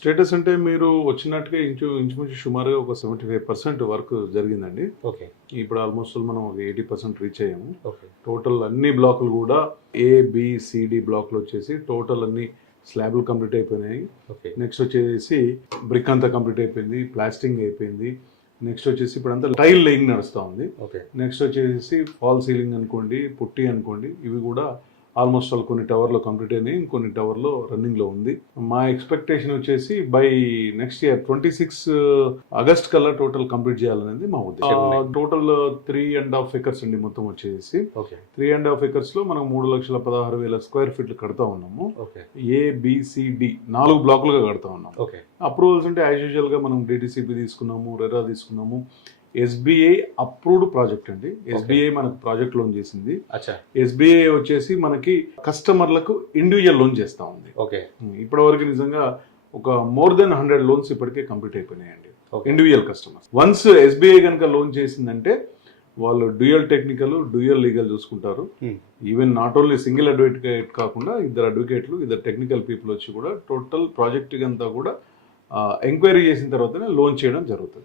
Status అంటే మీరు వచ్చినట్టుగా ఇంచుమించు సుమారుగా ఒక 75% వర్క్ జరిగిందండి. ఓకే. ఇప్పుడు ఆల్మోస్ట్ మనం ఒక 80% రీచ్ అయ్యాము. ఓకే. టోటల్ అన్ని బ్లాకులు కూడా ABCD బ్లాక్లు వచ్చేసి టోటల్ అన్ని స్లాబ్లు కంప్లీట్ అయిపోయినాయి. ఓకే. నెక్స్ట్ వచ్చేసి బ్రిక్ అంతా కంప్లీట్ అయిపోయింది, ప్లాస్టింగ్ అయిపోయింది. నెక్స్ట్ వచ్చేసి ఇప్పుడు అంతా టైల్ లేయింగ్ నడుస్తూ ఉంది. ఓకే. నెక్స్ట్ వచ్చేసి ఫాల్ సీలింగ్ అనుకోండి, పుట్టి అనుకోండి, ఇవి కూడా ఆల్మోస్ట్ ఆల్ కొన్ని టవర్లో కంప్లీట్ అయినాయి, ఇంకొన్ని టవర్లో రన్నింగ్లో ఉంది. మా ఎక్స్పెక్టేషన్ వచ్చేసి బై నెక్స్ట్ ఇయర్ 26 ఆగస్ట్ కల్లా టోటల్ కంప్లీట్ చేయాలనేది మా ఉద్దేశం. టోటల్ 3.5 ఎకర్స్ అండి మొత్తం వచ్చేసి. ఓకే. 3.5 ఎకర్స్ లో మనం 3,16,000 స్క్వేర్ ఫీట్లు కడతా ఉన్నాము. ఓకే. ABCD 4 బ్లాకులుగా కడతా ఉన్నాము. ఓకే. అప్రూవల్స్ అంటే యాజ్ యూజువల్ గా మనం DTCP తీసుకున్నాము, రెరా తీసుకున్నాము. SBI అప్రూవ్డ్ ప్రాజెక్ట్ అండి. SBI మనకు ప్రాజెక్ట్ లోన్ చేసింది. SBI వచ్చేసి మనకి కస్టమర్లకు ఇండివిజువల్ లోన్ చేస్తా ఉంది. ఓకే. ఇప్పటి వరకు నిజంగా ఒక మోర్ దెన్ 100 లోన్స్ ఇప్పటికే కంప్లీట్ అయిపోయినాయండి ఇండివిజువల్ కస్టమర్స్. వన్స్ SBI కనుక లోన్ చేసిందంటే వాళ్ళు డ్యూయల్ టెక్నికల్, డ్యూయల్ లీగల్ చూసుకుంటారు. Even not only single advocate కాకుండా ఇద్దరు అడ్వకేట్లు, ఇద్దరు టెక్నికల్ పీపుల్ వచ్చి కూడా టోటల్ ప్రాజెక్ట్ అంతా కూడా ఎంక్వైరీ చేసిన తర్వాతనే లోన్ చేయడం జరుగుతుంది.